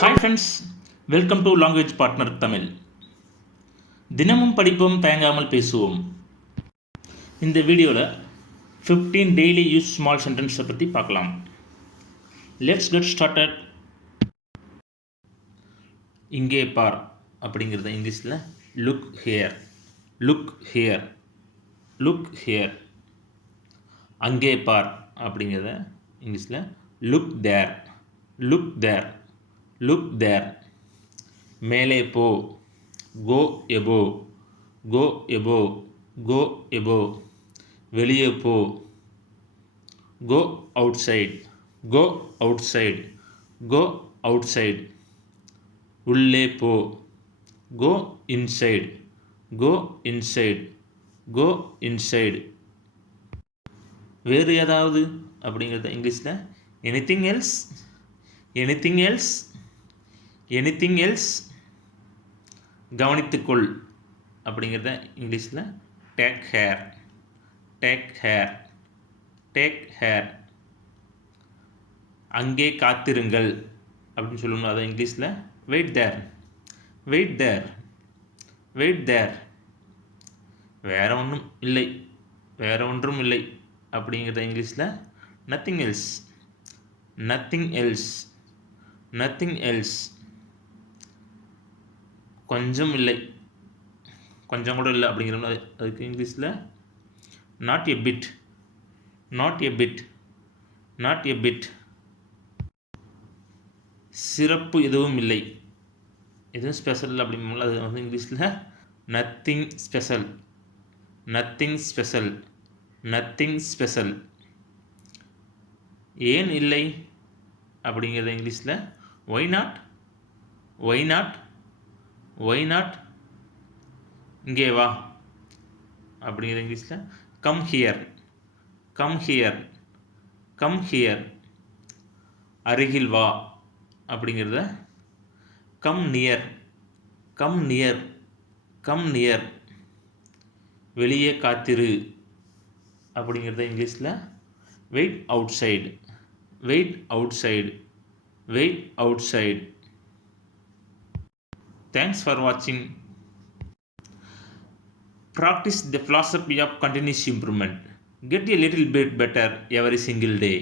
Hi friends, welcome to language partner Tamil. தினமும் படிப்போம், தயங்காமல் பேசுவோம். இந்த வீடியோவில் 15 டெய்லி யூஸ் ஸ்மால் சென்டென்ஸை பற்றி பார்க்கலாம். Let's get started. இங்கே பார் அப்படிங்கிறத இங்கிலீஷில் look here, look here, look here. அங்கே பார் அப்படிங்கிறத இங்கிலீஷில் look there, look there, look there. மேலே போ, கோ எபோ, கோ எபோ, கோ எபோ. வெளியே போ, go outside, go outside, go outside. உள்ளே போ, go inside, go inside, go inside. வேறு ஏதாவது அப்படிங்கிறத இங்கிலீஷில் anything else, anything else, anything else. கவனித்துக்கொள் அப்படிங்கிறத இங்கிலீஷில் take care, take care, take care. அங்கே காத்திருங்கள் அப்படின்னு சொல்லணும். அதை இங்கிலீஷில் wait there, wait there, wait there. வேற ஒன்றும் இல்லை, வேற ஒன்றும் இல்லை அப்படிங்கிறத இங்கிலீஷில் nothing else, nothing else, nothing else. கொஞ்சம் இல்லை, கொஞ்சம் கூட இல்லை அப்படிங்கிற அதுக்கு இங்கிலீஷில் not a bit, not a bit, not a bit. சிறப்பு எதுவும் இல்லை, எதுவும் ஸ்பெஷல் இல்லை அப்படிங்கும்போது அது வந்து இங்கிலீஷில் nothing special, nothing special, nothing special. ஏன் இல்லை அப்படிங்கிறத இங்கிலீஷில் why not, why not, why not. இங்கே வா அப்படிங்கிற இங்கிலீஷில் come here, come here, come here. அருகில் வா அப்படிங்கிறத come near, come near, come near. வெளியே காத்திரு அப்படிங்கிறத இங்கிலீஷில் wait outside, wait outside, wait outside. Thanks for watching. Practice the philosophy of continuous improvement. Get a little bit better every single day.